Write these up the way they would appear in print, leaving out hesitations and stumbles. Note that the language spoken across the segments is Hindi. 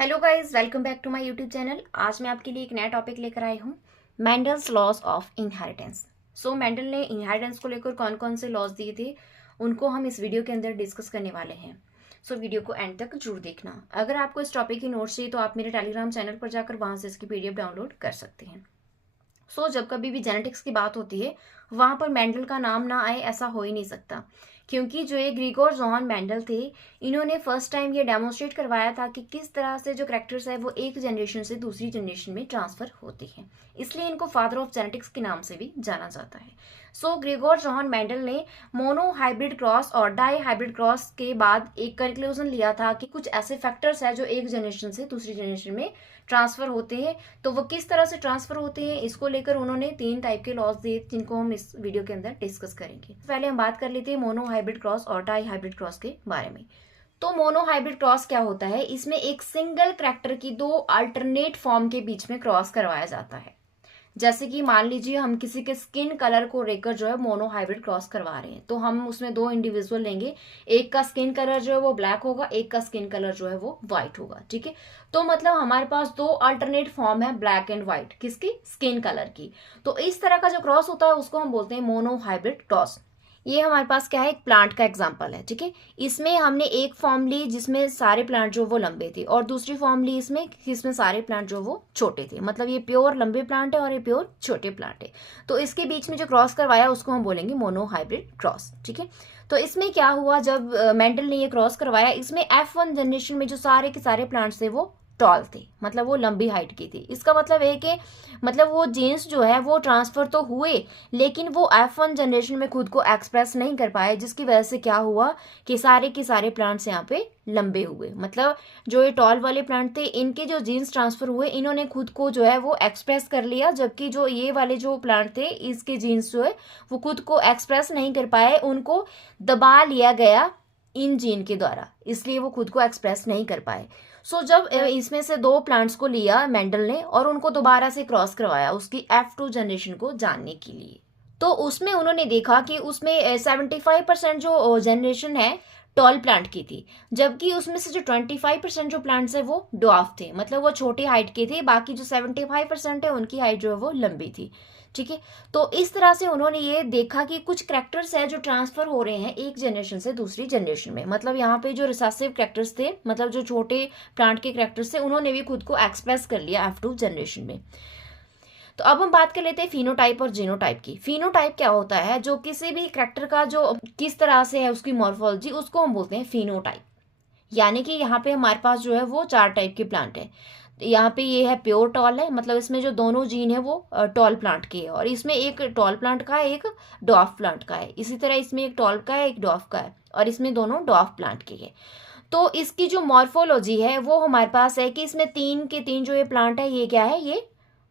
Hello guys, welcome back to my YouTube channel. आज मैं आपके लिए एक नया टॉपिक लेकर आई हूँ, Mendel's laws of inheritance. So Mendel ने इनहेरिटेंस को लेकर कौन कौन से लॉज दिए थे उनको हम इस वीडियो के अंदर डिस्कस करने वाले हैं। सो वीडियो को एंड तक जरूर देखना। अगर आपको इस टॉपिक की नोट्स चाहिए तो आप मेरे टेलीग्राम चैनल पर जाकर वहाँ से इसकी पीडीएफ डाउनलोड कर सकते हैं। जब कभी भी जेनेटिक्स की बात होती है वहाँ पर मेंडल का नाम ना आए ऐसा हो ही नहीं सकता, क्योंकि जो ये ग्रिगोर जोहान मेंडल थे, इन्होंने फर्स्ट टाइम ये डेमोन्स्ट्रेट करवाया था कि किस तरह से जो करैक्टर्स है वो एक जनरेशन से दूसरी जनरेशन में ट्रांसफर होते हैं। इसलिए इनको फादर ऑफ जेनेटिक्स के नाम से भी जाना जाता है। ग्रिगोर जोहान मेंडल ने मोनो हाइब्रिड क्रॉस और डाई हाइब्रिड क्रॉस के बाद एक कंक्लूजन लिया था कि कुछ ऐसे फैक्टर्स है जो एक जनरेशन से दूसरी जनरेशन में ट्रांसफर होते हैं। तो वो किस तरह से ट्रांसफर होते हैं इसको लेकर उन्होंने 3 टाइप के लॉज दिए, जिनको हम इस वीडियो के अंदर डिस्कस करेंगे। पहले हम बात कर लेते हैं मोनो हाइब्रिड क्रॉस और डाई हाइब्रिड क्रॉस के बारे में। तो मोनो हाइब्रिड क्रॉस क्या होता है? इसमें एक सिंगल करैक्टर की 2 अल्टरनेट फॉर्म के बीच में क्रॉस करवाया जाता है। जैसे कि मान लीजिए हम किसी के स्किन कलर को लेकर जो है मोनो हाइब्रिड क्रॉस करवा रहे हैं, तो हम उसमें 2 इंडिविजुअल लेंगे। एक का स्किन कलर जो है वो ब्लैक होगा, एक का स्किन कलर जो है वो व्हाइट होगा। ठीक है, तो मतलब हमारे पास 2 अल्टरनेट फॉर्म है ब्लैक एंड व्हाइट, किसकी? स्किन कलर की। तो इस तरह का जो क्रॉस होता है उसको हम बोलते हैं मोनो हाइब्रिड क्रॉस। ये हमारे पास क्या है? एक प्लांट का एग्जांपल है। ठीक है, इसमें हमने एक फॉर्म ली जिसमें सारे प्लांट जो वो लंबे थे, और दूसरी फॉर्म ली इसमें सारे प्लांट जो वो छोटे थे। मतलब ये प्योर लंबे प्लांट है और ये प्योर छोटे प्लांट है। तो इसके बीच में जो क्रॉस करवाया उसको हम बोलेंगे मोनो हाइब्रिड क्रॉस। ठीक है, तो इसमें क्या हुआ, जब मेंडल ने ये क्रॉस करवाया, इसमें F1 जनरेशन में जो सारे के सारे प्लांट्स थे वो टॉल थे, मतलब वो लंबी हाइट की थी। इसका मतलब है कि मतलब वो जीन्स जो है वो ट्रांसफर तो हुए, लेकिन वो F1 जनरेशन में खुद को एक्सप्रेस नहीं कर पाए, जिसकी वजह से क्या हुआ कि सारे के सारे प्लांट्स यहाँ पे लंबे हुए। मतलब जो ये टॉल वाले प्लांट थे, इनके जो जीन्स ट्रांसफर हुए, इन्होंने खुद को जो है वो एक्सप्रेस कर लिया, जबकि जो ये वाले जो प्लांट थे, इसके जीन्स जो है वो खुद को एक्सप्रेस नहीं कर पाए, उनको दबा लिया गया इन जीन के द्वारा, इसलिए वो खुद को एक्सप्रेस नहीं कर पाए। जब इसमें से 2 प्लांट्स को लिया मेंडल ने और उनको दोबारा से क्रॉस करवाया उसकी F2 जनरेशन को जानने के लिए, तो उसमें उन्होंने देखा कि उसमें 75% जो जनरेशन है टॉल प्लांट की थी, जबकि उसमें से जो 25% जो प्लांट्स है वो ड्वार्फ थे, मतलब वो छोटे हाइट के थे। बाकी जो 75% है उनकी हाइट जो है वो लंबी थी। ठीक है, तो इस तरह से उन्होंने ये देखा कि कुछ कैरेक्टर्स है जो ट्रांसफर हो रहे हैं एक जनरेशन से दूसरी जनरेशन में। मतलब यहाँ पे जो रिसेसिव कैरेक्टर्स थे, मतलब जो छोटे प्लांट के कैरेक्टर्स थे, उन्होंने भी खुद को एक्सप्रेस कर लिया F2 जनरेशन में। तो अब हम बात कर लेते हैं फिनोटाइप और जीनोटाइप की। फिनोटाइप क्या होता है? जो किसी भी कैरेक्टर का जो किस तरह से है उसकी मॉर्फोलॉजी, उसको हम बोलते हैं फिनोटाइप। यानी कि यहाँ पे हमारे पास जो है वो 4 टाइप के प्लांट है। यहाँ पे ये है प्योर टॉल है, मतलब इसमें जो दोनों जीन है वो टॉल प्लांट के है, और इसमें एक टॉल प्लांट का है, एक डॉफ प्लांट का है। इसी तरह इसमें एक टॉल का है, एक डॉफ का है, और इसमें दोनों डॉफ प्लांट के है। तो इसकी जो मॉर्फोलॉजी है वो हमारे पास है कि इसमें 3 के 3 जो ये प्लांट है ये क्या है? ये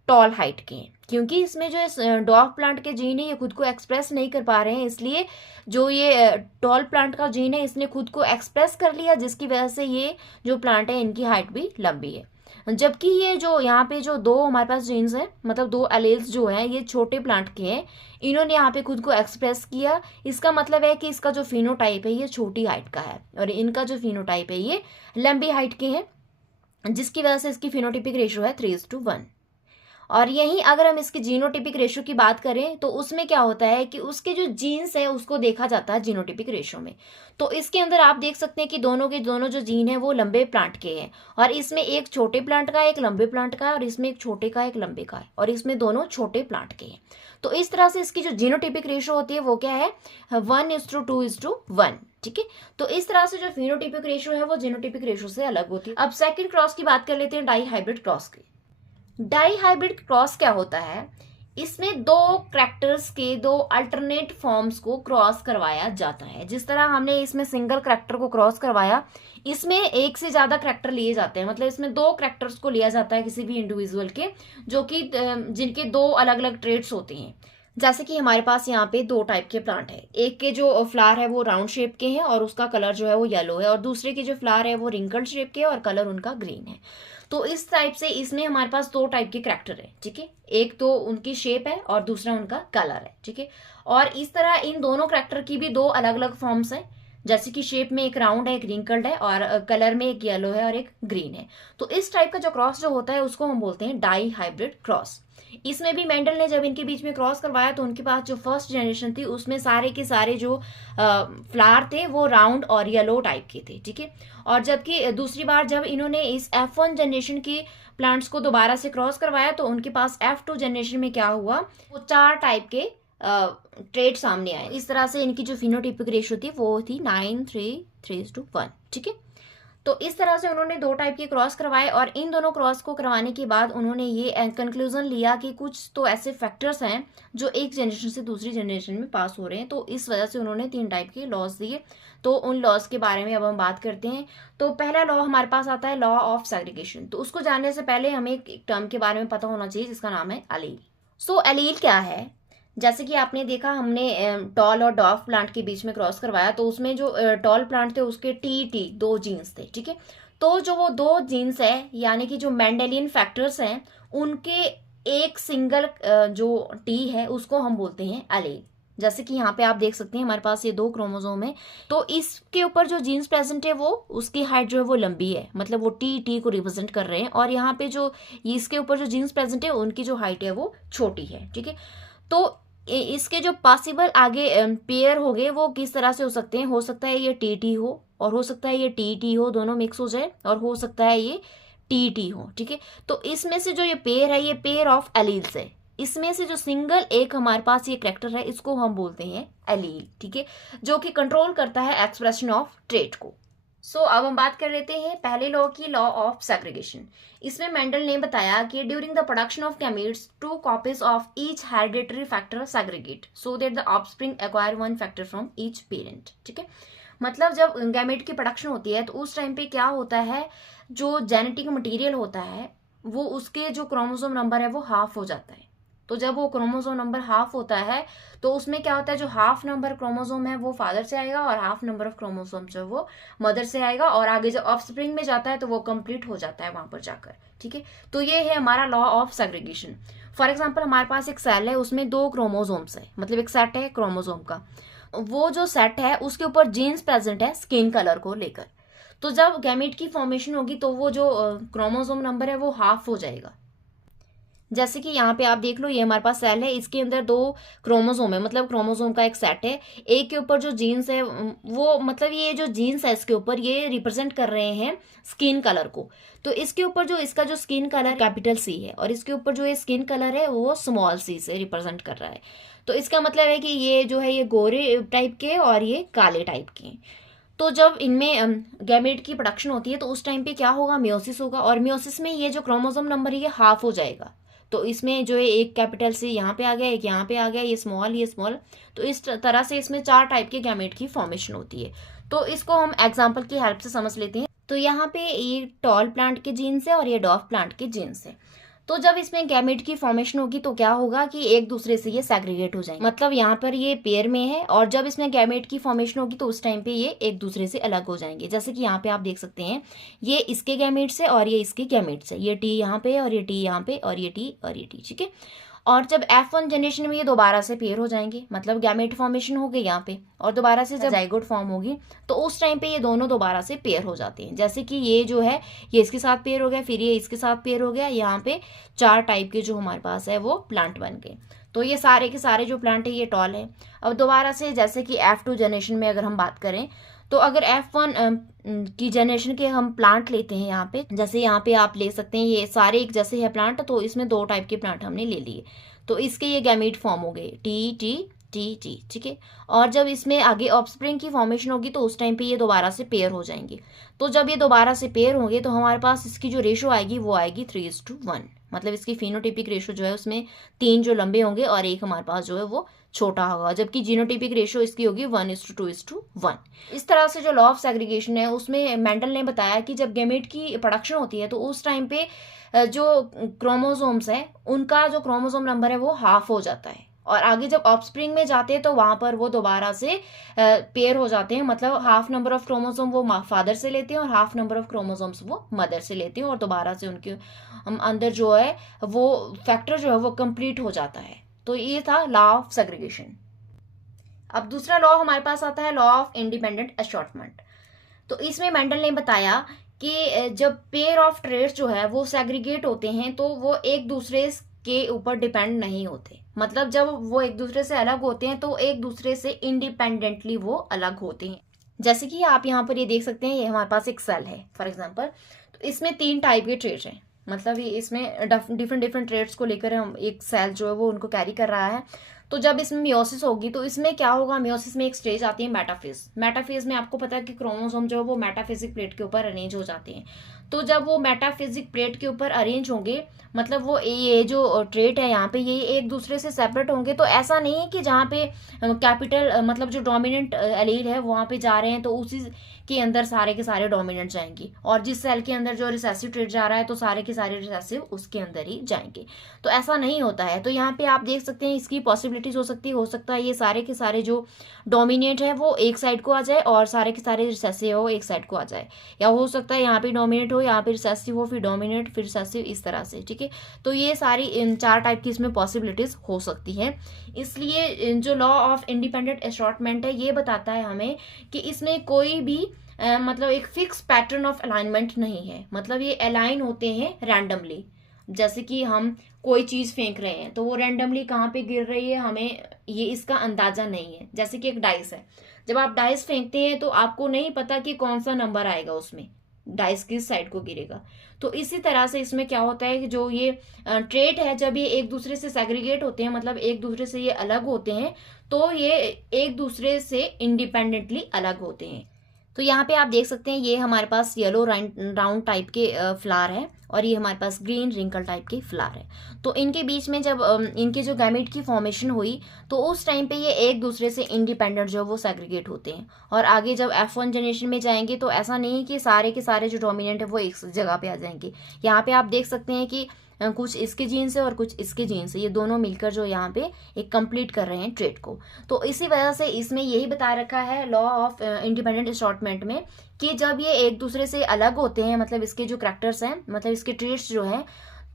टॉल हाइट के हैं, क्योंकि इसमें जो डॉफ प्लांट के जीन है ये खुद को एक्सप्रेस नहीं कर पा रहे हैं, इसलिए जो ये टॉल प्लांट का जीन है इसने खुद को एक्सप्रेस कर लिया, जिसकी वजह से ये जो प्लांट है इनकी हाइट भी लंबी है। जबकि ये जो यहाँ पे जो 2 हमारे पास जीन्स हैं, मतलब 2 एलील्स जो हैं, ये छोटे प्लांट के हैं, इन्होंने यहाँ पे खुद को एक्सप्रेस किया। इसका मतलब है कि इसका जो फिनोटाइप है ये छोटी हाइट का है, और इनका जो फिनोटाइप है ये लंबी हाइट के हैं, जिसकी वजह से इसकी फिनोटिपिक रेशियो है 3:1। और यहीं अगर हम इसके जीनोटिपिक रेशो की बात करें तो उसमें क्या होता है कि उसके जो जीन्स है उसको देखा जाता है जीनोटिपिक रेशो में। तो इसके अंदर आप देख सकते हैं कि दोनों के दोनों जो जीन है वो लंबे प्लांट के हैं, और इसमें एक छोटे प्लांट का है, एक लंबे प्लांट का है, और इसमें एक छोटे का एक लंबे का है, और इसमें दोनों छोटे प्लांट के हैं। तो इस तरह से इसकी जो जीनोटिपिक रेशो होती है वो क्या है? 1:2:1। ठीक है, तो इस तरह से जो फिनोटिपिक रेशो है वो जीनोटिपिक रेशो से अलग होती है। अब सेकंड क्रॉस की बात कर लेते हैं, डाई हाइब्रिड क्रॉस की। डाई हाइब्रिड क्रॉस क्या होता है? इसमें 2 करैक्टर्स के 2 अल्टरनेट फॉर्म्स को क्रॉस करवाया जाता है। जिस तरह हमने इसमें सिंगल करैक्टर को क्रॉस करवाया, इसमें एक से ज्यादा करैक्टर लिए जाते हैं। मतलब इसमें 2 करैक्टर्स को लिया जाता है किसी भी इंडिविजुअल के, जो कि जिनके 2 अलग अलग ट्रेड्स होते हैं। जैसे कि हमारे पास यहाँ पे 2 टाइप के प्लांट है। एक के जो फ्लावर है वो राउंड शेप के हैं और उसका कलर जो है वो येलो है, और दूसरे के जो फ्लावर है वो रिंकल्ड शेप के है और कलर उनका ग्रीन है। तो इस टाइप से इसमें हमारे पास 2 टाइप के करैक्टर है। ठीक है, एक तो उनकी शेप है और दूसरा उनका कलर है। ठीक है, और इस तरह इन दोनों करैक्टर की भी 2 अलग अलग फॉर्म्स हैं। जैसे कि शेप में एक राउंड है, एक रिंकल्ड है, और कलर में एक येलो है और एक ग्रीन है। तो इस टाइप का जो क्रॉस जो होता है उसको हम बोलते हैं डाई हाइब्रिड क्रॉस। इसमें भी मेंडल ने जब इनके बीच में क्रॉस करवाया तो उनके पास जो फर्स्ट जनरेशन थी उसमें सारे के सारे जो फ्लावर थे वो राउंड और येलो टाइप के थे, ठीक है। और जबकि दूसरी बार जब इन्होंने इस F1 जनरेशन की प्लांट्स को दोबारा से क्रॉस करवाया तो उनके पास F2 जनरेशन में क्या हुआ, वो 4 टाइप के ट्रेड सामने आए। इस तरह से इनकी जो फिनोटिपिक रेशियो थी वो थी 9:3:1, ठीक है। तो इस तरह से उन्होंने 2 टाइप के क्रॉस करवाए, और इन दोनों क्रॉस को करवाने के बाद उन्होंने ये कंक्लूजन लिया कि कुछ तो ऐसे फैक्टर्स हैं जो एक जनरेशन से दूसरी जनरेशन में पास हो रहे हैं। तो इस वजह से उन्होंने 3 टाइप के लॉज दिए। तो उन लॉज के बारे में अब हम बात करते हैं। तो पहला लॉ हमारे पास आता है लॉ ऑफ सेग्रीगेशन। तो उसको जानने से पहले हमें एक टर्म के बारे में पता होना चाहिए जिसका नाम है एलील। सो एलील क्या है? जैसे कि आपने देखा, हमने टॉल और डॉफ प्लांट के बीच में क्रॉस करवाया, तो उसमें जो टॉल प्लांट थे उसके टी 2 जीन्स थे, ठीक है। तो जो वो 2 जीन्स है, यानी कि जो मेंडेलियन फैक्टर्स हैं, उनके एक सिंगल जो टी है उसको हम बोलते हैं एलील। जैसे कि यहाँ पे आप देख सकते हैं हमारे पास ये 2 क्रोमोसोम है, तो इसके ऊपर जो जीन्स प्रेजेंट है वो उसकी हाइट जो है वो लंबी है, मतलब वो टी को रिप्रेजेंट कर रहे हैं। और यहाँ पे जो इसके ऊपर जो जीन्स प्रेजेंट है उनकी जो हाइट है वो छोटी है, ठीक है। तो इसके जो पॉसिबल आगे पेयर हो गए वो किस तरह से हो सकते हैं? हो सकता है ये टी हो, और हो सकता है ये टी हो, दोनों मिक्स हो जाए, और हो सकता है ये टी हो, ठीक है। तो इसमें से जो ये पेयर है ये पेयर ऑफ एलील्स है। इसमें से जो सिंगल एक हमारे पास ये कैरेक्टर है इसको हम बोलते हैं एलील, ठीक है, जो कि कंट्रोल करता है एक्सप्रेशन ऑफ ट्रेट को। सो अब हम बात कर लेते हैं पहले लॉ की, लॉ ऑफ सेग्रीगेशन। इसमें मेंडल ने बताया कि during the production of gametes 2 copies of each hereditary factor segregate so that the offspring acquire 1 factor from each parent, ठीक है। मतलब जब गैमेट की प्रोडक्शन होती है तो उस टाइम पे क्या होता है, जो जेनेटिक मटेरियल होता है वो उसके जो क्रोमोसोम नंबर है वो हाफ हो जाता है। तो जब वो क्रोमोसोम नंबर हाफ होता है तो उसमें क्या होता है, जो हाफ नंबर क्रोमोसोम है वो फादर से आएगा और हाफ नंबर ऑफ क्रोमोसोम जो वो मदर से आएगा, और आगे जब ऑफस्प्रिंग में जाता है तो वो कंप्लीट हो जाता है वहां पर जाकर, ठीक है। तो ये है हमारा law of segregation. For example हमारे पास एक सेल है, उसमें 2 क्रोमोसोम्स है, मतलब एक सेट है क्रोमोसोम का। वो जो सेट है उसके ऊपर जीन्स प्रेजेंट है स्किन कलर को लेकर। तो जब गैमेट की फॉर्मेशन होगी तो वो जो क्रोमोसोम नंबर है वो हाफ हो जाएगा। जैसे कि यहाँ पे आप देख लो, ये हमारे पास सेल है, इसके अंदर 2 क्रोमोसोम है, मतलब क्रोमोसोम का एक सेट है। एक के ऊपर जो जीन्स है वो, मतलब ये जो जीन्स है इसके ऊपर ये रिप्रेजेंट कर रहे हैं स्किन कलर को। तो इसके ऊपर जो इसका जो स्किन कलर कैपिटल C है, और इसके ऊपर जो ये स्किन कलर है वो स्मॉल c से रिप्रेजेंट कर रहा है। तो इसका मतलब है कि ये जो है ये गोरे टाइप के और ये काले टाइप के। तो जब इनमें गैमेट की प्रोडक्शन होती है तो उस टाइम पे क्या होगा, मियोसिस होगा, और मियोसिस में ये जो क्रोमोसोम नंबर है ये हाफ हो जाएगा। तो इसमें जो है एक कैपिटल C यहाँ पे आ गया, एक यहाँ पे आ गया, ये स्मॉल। तो इस तरह से इसमें 4 टाइप के गैमेट की फॉर्मेशन होती है। तो इसको हम एग्जाम्पल की हेल्प से समझ लेते हैं। तो यहाँ पे ये टॉल प्लांट के जीन्स है और ये डॉफ प्लांट के जीन्स है। तो जब इसमें गैमेट की फॉर्मेशन होगी तो क्या होगा कि एक दूसरे से ये सेग्रीगेट हो जाएंगे, मतलब यहाँ पर ये पेयर में है, और जब इसमें गैमेट की फॉर्मेशन होगी तो उस टाइम पे ये एक दूसरे से अलग हो जाएंगे। जैसे कि यहाँ पे आप देख सकते हैं ये इसके गैमेट से और ये इसके गैमेट से, ये टी यहाँ पे और ये टी यहाँ पे और ये टी और ये टी, ठीक है। और जब F1 जनरेशन में ये दोबारा से पेयर हो जाएंगे, मतलब गैमेट फॉर्मेशन हो गई यहाँ पे, और दोबारा से जब जाइगोट फॉर्म होगी तो उस टाइम पे ये दोनों दोबारा से पेयर हो जाते हैं। जैसे कि ये जो है ये इसके साथ पेयर हो गया, फिर ये इसके साथ पेयर हो गया, यहाँ पे 4 टाइप के जो हमारे पास है वो प्लांट बन गए। तो ये सारे के सारे जो प्लांट है ये टॉल है। अब दोबारा से जैसे कि F2 जनरेशन में अगर हम बात करें तो अगर F1 की जनरेशन के हम प्लांट लेते हैं यहाँ पे, जैसे यहाँ पे आप ले सकते हैं ये सारे एक जैसे है प्लांट, तो इसमें 2 टाइप के प्लांट हमने ले लिए, तो इसके ये गैमीट फॉर्म हो गए टी, ठीक है। और जब इसमें आगे ऑफस्प्रिंग की फॉर्मेशन होगी तो उस टाइम पे ये दोबारा से पेयर हो जाएंगे। तो जब ये दोबारा से पेयर होंगे तो हमारे पास इसकी जो रेशो आएगी वो आएगी 3:1, मतलब इसकी फिनोटिपिक रेशो जो है उसमें 3 जो लंबे होंगे और एक हमारे पास जो है वो छोटा होगा, जबकि जीनोटिपिक रेशो इसकी होगी 1:2:1। इस तरह से जो लॉ ऑफ सेग्रीगेशन है उसमें मेंडल ने बताया कि जब गैमेट की प्रोडक्शन होती है तो उस टाइम पे जो क्रोमोसोम्स है उनका जो क्रोमोसोम नंबर है वो हाफ हो जाता है, और आगे जब ऑफस्प्रिंग में जाते हैं तो वहां पर वो दोबारा से पेयर हो जाते हैं, मतलब हाफ नंबर ऑफ क्रोमोसोम वो फादर से लेते हैं और हाफ नंबर ऑफ क्रोमोसोम्स वो मदर से लेते हैं, और दोबारा से उनके अंदर जो है वो फैक्टर जो है वो कंप्लीट हो जाता है। तो ये था लॉ ऑफ सेग्रीगेशन। अब दूसरा लॉ हमारे पास आता है लॉ ऑफ इंडिपेंडेंट असॉर्टमेंट। तो इसमें मेंडल ने बताया कि जब पेयर ऑफ ट्रेड्स जो है वो सेग्रीगेट होते हैं तो वो एक दूसरे के ऊपर डिपेंड नहीं होते। मतलब जब वो एक दूसरे से अलग होते हैं तो एक दूसरे से इंडिपेंडेंटली वो अलग होते हैं। जैसे कि आप यहाँ पर ये देख सकते हैं, ये हमारे पास एक सेल है फॉर एग्जांपल, तो इसमें 3 टाइप के ट्रेड्स हैं। मतलब ये इसमें डिफरेंट डिफरेंट ट्रेड्स को लेकर हम एक सेल जो है वो उनको कैरी कर रहा है। तो जब इसमें मियोसिस होगी तो इसमें क्या होगा, मियोसिस में एक स्टेज आती है मेटाफेज। मेटाफेज में आपको पता है कि क्रोमोसोम जो है वो मेटाफिजिक प्लेट के ऊपर अरेंज हो जाते हैं। तो जब वो मेटाफिजिक प्लेट के ऊपर अरेंज होंगे, मतलब वो ये जो ट्रेट है यहाँ पे ये एक दूसरे से सेपरेट होंगे। तो ऐसा नहीं है कि जहाँ पे कैपिटल मतलब जो डोमिनेंट एलील है वहाँ पे जा रहे हैं तो उसी के अंदर सारे के सारे डोमिनेंट जाएंगे, और जिस सेल के अंदर जो रिसेसिव ट्रेट जा रहा है तो सारे के सारे रिसेसिव उसके अंदर ही जाएंगे। तो ऐसा नहीं होता है। तो यहाँ पे आप देख सकते हैं इसकी पॉसिबिलिटीज हो सकता है ये सारे के सारे जो डोमिनेट है वो एक साइड को आ जाए और सारे के सारे रिसेसिव हो एक साइड को आ जाए, या हो सकता है यहाँ पे डोमिनेट हो, यहाँ पे रिसेसिव हो, फिर डोमिनेट फिर रिसेसिव, इस तरह से। ठीक है, तो ये सारी इन 4 टाइप की इसमें पॉसिबिलिटीज हो सकती है। इसलिए जो लॉ ऑफ इंडिपेंडेंट असॉर्टमेंट है ये बताता है हमें कि इसमें कोई भी मतलब एक फिक्स पैटर्न ऑफ अलाइनमेंट नहीं है। मतलब ये अलाइन होते हैं रैंडमली। जैसे कि हम कोई चीज फेंक रहे हैं तो वो रैंडमली कहाँ पे गिर रही है हमें ये इसका अंदाजा नहीं है। जैसे कि एक डाइस है, जब आप डाइस फेंकते हैं तो आपको नहीं पता कि कौन सा नंबर आएगा, उसमें डाइस किस साइड को गिरेगा। तो इसी तरह से इसमें क्या होता है कि जो ये ट्रेट है जब ये एक दूसरे से सेग्रीगेट होते हैं, मतलब एक दूसरे से ये अलग होते हैं, तो ये एक दूसरे से इंडिपेंडेंटली अलग होते हैं। तो यहाँ पे आप देख सकते हैं ये हमारे पास येलो राउंड टाइप के फ्लावर है और ये हमारे पास ग्रीन रिंकल टाइप के फ्लावर है। तो इनके बीच में जब इनके जो गैमेट की फॉर्मेशन हुई तो उस टाइम पे ये एक दूसरे से इंडिपेंडेंट जो वो सेग्रीगेट होते हैं। और आगे जब F1 जनरेशन में जाएंगे तो ऐसा नहीं है कि सारे के सारे जो डोमिनेंट है वो एक जगह पे आ जाएंगे। यहाँ पे आप देख सकते हैं कि कुछ इसके जीन से और कुछ इसके जीन से, ये दोनों मिलकर जो यहाँ पे एक कंप्लीट कर रहे हैं ट्रेट को। तो इसी वजह से इसमें यही बता रखा है लॉ ऑफ इंडिपेंडेंट असॉर्टमेंट में कि जब ये एक दूसरे से अलग होते हैं, मतलब इसके जो करैक्टर्स हैं, मतलब इसके ट्रेट्स जो हैं,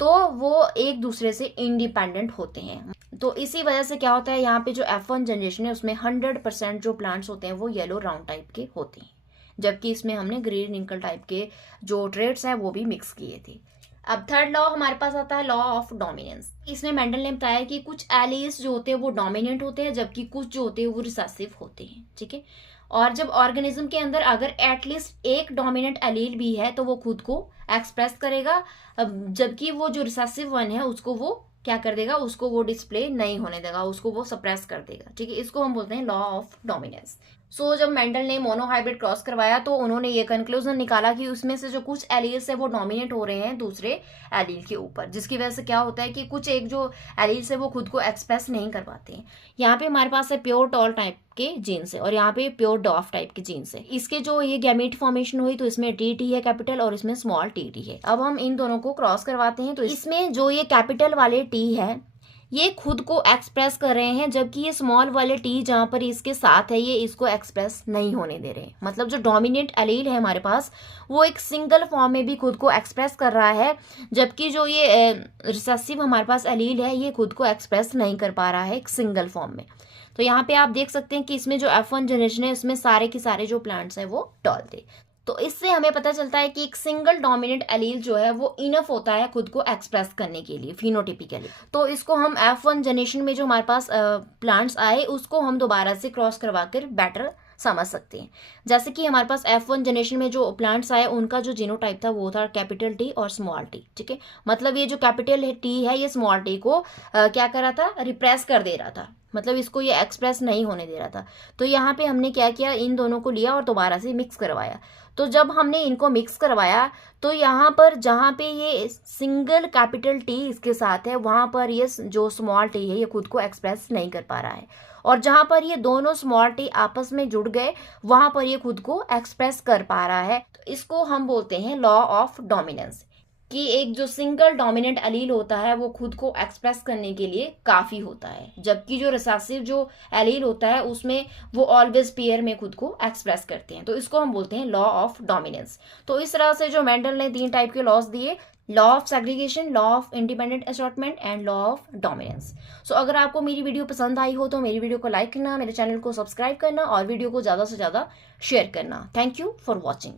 तो वो एक दूसरे से इंडिपेंडेंट होते हैं। तो इसी वजह से क्या होता है, यहाँ पे जो F1 जनरेशन है उसमें 100% जो प्लांट्स होते हैं वो येलो राउंड टाइप के होते हैं, जबकि इसमें हमने ग्रीन रिंकल टाइप के जो ट्रेट्स हैं वो भी मिक्स किए थे। अब थर्ड लॉ हमारे पास आता है लॉ ऑफ डोमिनेंस। इसमें मेंडल ने बताया कि कुछ एलील्स जो होते हैं वो डोमिनेंट होते हैं, जबकि कुछ जो होते हैं वो रिसेसिव होते हैं। ठीक है, और जब ऑर्गेनिज्म के अंदर अगर एटलीस्ट एक डोमिनेंट एलील भी है तो वो खुद को एक्सप्रेस करेगा, जबकि वो जो रिसेसिव वन है उसको वो क्या कर देगा, उसको वो डिस्प्ले नहीं होने देगा, उसको वो सप्रेस कर देगा। ठीक है, इसको हम बोलते हैं लॉ ऑफ डोमिनेंस। सो जब मेंडल ने मोनोहाइब्रिड क्रॉस करवाया तो उन्होंने ये कंक्लूजन निकाला कि उसमें से जो कुछ एलील्स है वो डोमिनेट हो रहे हैं दूसरे एलील के ऊपर, जिसकी वजह से क्या होता है कि कुछ एक जो एलील्स है वो खुद को एक्सप्रेस नहीं कर पाते हैं। यहाँ पे हमारे पास है प्योर टॉल टाइप के जीन्स है और यहाँ पे प्योर डॉफ टाइप के जीन्स है। इसके जो ये गैमेट फॉर्मेशन हुई तो इसमें टी है कैपिटल और इसमें स्मॉल टी है। अब हम इन दोनों को क्रॉस करवाते हैं तो इसमें जो ये कैपिटल वाले टी है ये खुद को एक्सप्रेस कर रहे हैं, जबकि ये स्मॉल वाले टी जहां पर इसके साथ है ये इसको एक्सप्रेस नहीं होने दे रहे। मतलब जो डोमिनेंट एलील है हमारे पास वो एक सिंगल फॉर्म में भी खुद को एक्सप्रेस कर रहा है, जबकि जो ये रिसेसिव हमारे पास एलील है ये खुद को एक्सप्रेस नहीं कर पा रहा है एक सिंगल फॉर्म में। तो यहाँ पे आप देख सकते हैं कि इसमें जो F1 जनरेशन है उसमें सारे के सारे जो प्लांट्स हैं वो टॉल थे। तो इससे हमें पता चलता है कि एक सिंगल डोमिनेंट एलील जो है वो इनफ होता है खुद को एक्सप्रेस करने के लिए फिनोटिपिकली। तो इसको हम F1 जनरेशन में जो हमारे पास प्लांट्स आए उसको हम दोबारा से क्रॉस करवा कर बेटर समझ सकते हैं। जैसे कि हमारे पास F1 जनरेशन में जो प्लांट्स आए उनका जो जीनोटाइप था वो था कैपिटल टी और स्मॉल टी। ठीक है, मतलब ये जो कैपिटल टी है ये स्मॉल टी को क्या कर रहा था, रिप्रेस कर दे रहा था, मतलब इसको ये एक्सप्रेस नहीं होने दे रहा था। तो यहाँ पे हमने क्या किया, इन दोनों को लिया और दोबारा से मिक्स करवाया। तो जब हमने इनको मिक्स करवाया तो यहाँ पर जहाँ पे ये सिंगल कैपिटल टी इसके साथ है वहाँ पर ये जो स्मॉल टी है ये खुद को एक्सप्रेस नहीं कर पा रहा है, और जहाँ पर ये दोनों स्मॉल टी आपस में जुड़ गए वहाँ पर ये खुद को एक्सप्रेस कर पा रहा है। तो इसको हम बोलते हैं लॉ ऑफ डोमिनेंस, कि एक जो सिंगल डोमिनेंट एलील होता है वो खुद को एक्सप्रेस करने के लिए काफ़ी होता है, जबकि जो रिसेसिव जो एलील होता है उसमें वो ऑलवेज पेयर में खुद को एक्सप्रेस करते हैं। तो इसको हम बोलते हैं लॉ ऑफ डोमिनेंस। तो इस तरह से जो मेंडल ने 3 टाइप के लॉज दिए, law of segregation, law of independent assortment and law of dominance. So अगर आपको मेरी वीडियो पसंद आई हो तो मेरी वीडियो को लाइक करना, मेरे चैनल को सब्सक्राइब करना और वीडियो को ज़्यादा से ज़्यादा शेयर करना। Thank you for watching.